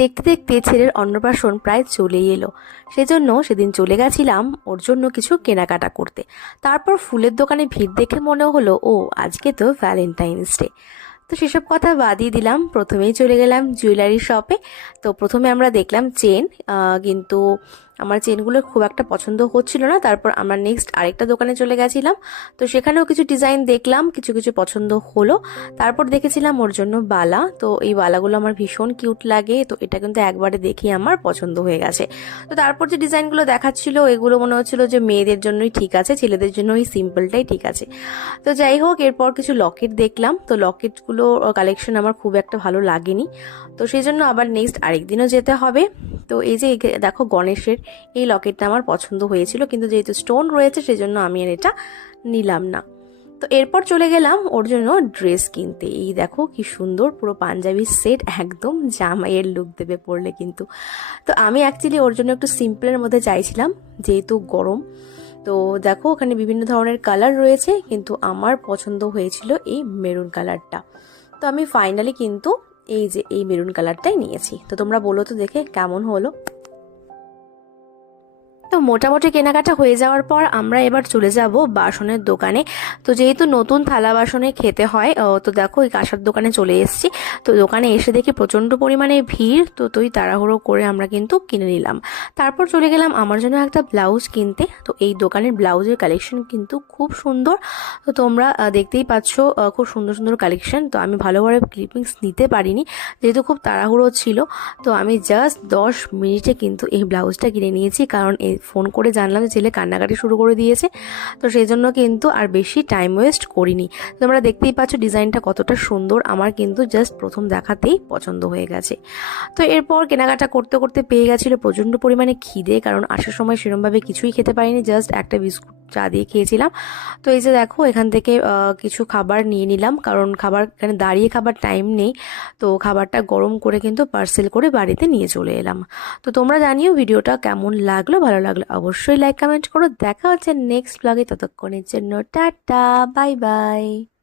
দেখতে দেখতে ছেলের অন্নপ্রাশন প্রায় চলেই এলো, সেজন্য সেদিন চলে গেছিলাম ওর জন্য কিছু কেনাকাটা করতে। তারপর ফুলের দোকানে ভিড় দেখে মনে হলো ও আজকে তো ভ্যালেন্টাইন্স ডে। তো সেসব কথা বাদই দিলাম, প্রথমেই চলে গেলাম জুয়েলারি শপে। তো প্রথমে আমরা দেখলাম চেন, কিন্তু আমার চেনগুলো খুব একটা পছন্দ হচ্ছিল না। তারপর আমরা নেক্সট আরেকটা দোকানে চলে গেছিলাম। তো সেখানেও কিছু ডিজাইন দেখলাম, কিছু কিছু পছন্দ হলো। তারপর দেখেছিলাম ওর জন্য বালা। তো এই বালাগুলো আমার ভীষণ কিউট লাগে, তো এটা কিন্তু একবারে দেখি আমার পছন্দ হয়ে গেছে। তো তারপর যে ডিজাইনগুলো দেখাচ্ছিল এগুলো মনে হচ্ছিল যে মেয়েদের জন্যই ঠিক আছে, ছেলেদের জন্য এই সিম্পলটাই ঠিক আছে। তো যাই হোক, এরপর কিছু লকেট দেখলাম। তো লকেটগুলো কালেকশন আমার খুব একটা ভালো লাগেনি, তো সেই জন্য আবার নেক্সট আরেকদিনও যেতে হবে। তো এই যে দেখো গণেশের এই লকেটটা আমার পছন্দ হয়েছিল, কিন্তু যেহেতু স্টোন রয়েছে সেজন্য আমি আর এটা নিলাম না। তো এরপর চলে গেলাম ওর জন্য ড্রেস কিনতে। এই দেখো কি সুন্দর পুরো পাঞ্জাবি সেট, একদম জামাইয়ের লুক দেবে পরলে কিন্তু। তো আমি অ্যাকচুয়ালি ওর জন্য একটু সিম্পলের মধ্যে চাইছিলাম, যেহেতু গরম। তো দেখো ওখানে বিভিন্ন ধরনের কালার রয়েছে, কিন্তু আমার পছন্দ হয়েছিল এই মেরুন কালারটা। তো আমি ফাইনালি কিন্তু এই যে এই মেরুন কালারটাই নিয়েছি। তো তোমরা বলো তো দেখে কেমন হলো। তো মোটামুটি কেনাকাটা হয়ে যাওয়ার পর আমরা এবার চলে যাব বাসনের দোকানে। তো যেহেতু নতুন থালা বাসনে খেতে হয়, তো দেখো ওই কাঁসার দোকানে চলে এসেছি। তো দোকানে এসে দেখি প্রচণ্ড পরিমাণে ভিড়, তো তুই তাড়াহুড়ো করে আমরা কিন্তু কিনে নিলাম। তারপর চলে গেলাম আমার জন্য একটা ব্লাউজ কিনতে। তো এই দোকানের ব্লাউজের কালেকশন কিন্তু খুব সুন্দর। তো তোমরা দেখতেই পাচ্ছ খুব সুন্দর সুন্দর কালেকশন। তো আমি ভালোভাবে ক্লিপিংস নিতে পারিনি, যেহেতু খুব তাড়াহুড়ো ছিল। তো আমি জাস্ট 10 মিনিটে কিন্তু এই ব্লাউজটা কিনে নিয়েছি, কারণ এই ফোন করে জানলাম যে ছেলে কান্নাকাটি শুরু করে দিয়েছে। তো সেই জন্য কিন্তু আর বেশি টাইম ওয়েস্ট করিনি। তোমরা দেখতেই পাচ্ছ ডিজাইনটা কতটা সুন্দর, আমার কিন্তু জাস্ট প্রথম দেখাতেই পছন্দ হয়ে গেছে। তো এরপর কেনাকাটা করতে করতে পেয়ে গেছিলো প্রচণ্ড পরিমাণে খিদে, কারণ আসার সময় সেরমভাবে কিছুই খেতে পারিনি, জাস্ট একটা বিস্কুট চা দিয়ে খেয়েছিলাম। তো এই যে দেখো এখান থেকে কিছু খাবার নিয়ে নিলাম, কারণ খাবার এখানে দাঁড়িয়ে খাবার টাইম নেই। তো খাবারটা গরম করে কিন্তু পার্সেল করে বাড়িতে নিয়ে চলে এলাম। তো তোমরা জানিও ভিডিওটা কেমন লাগলো, ভালো লাগলো অবশ্যই লাইক কমেন্ট করো। দেখা হচ্ছে নেক্সট ব্লগে, ততক্ষণের জন্য টাটা, বাই বাই।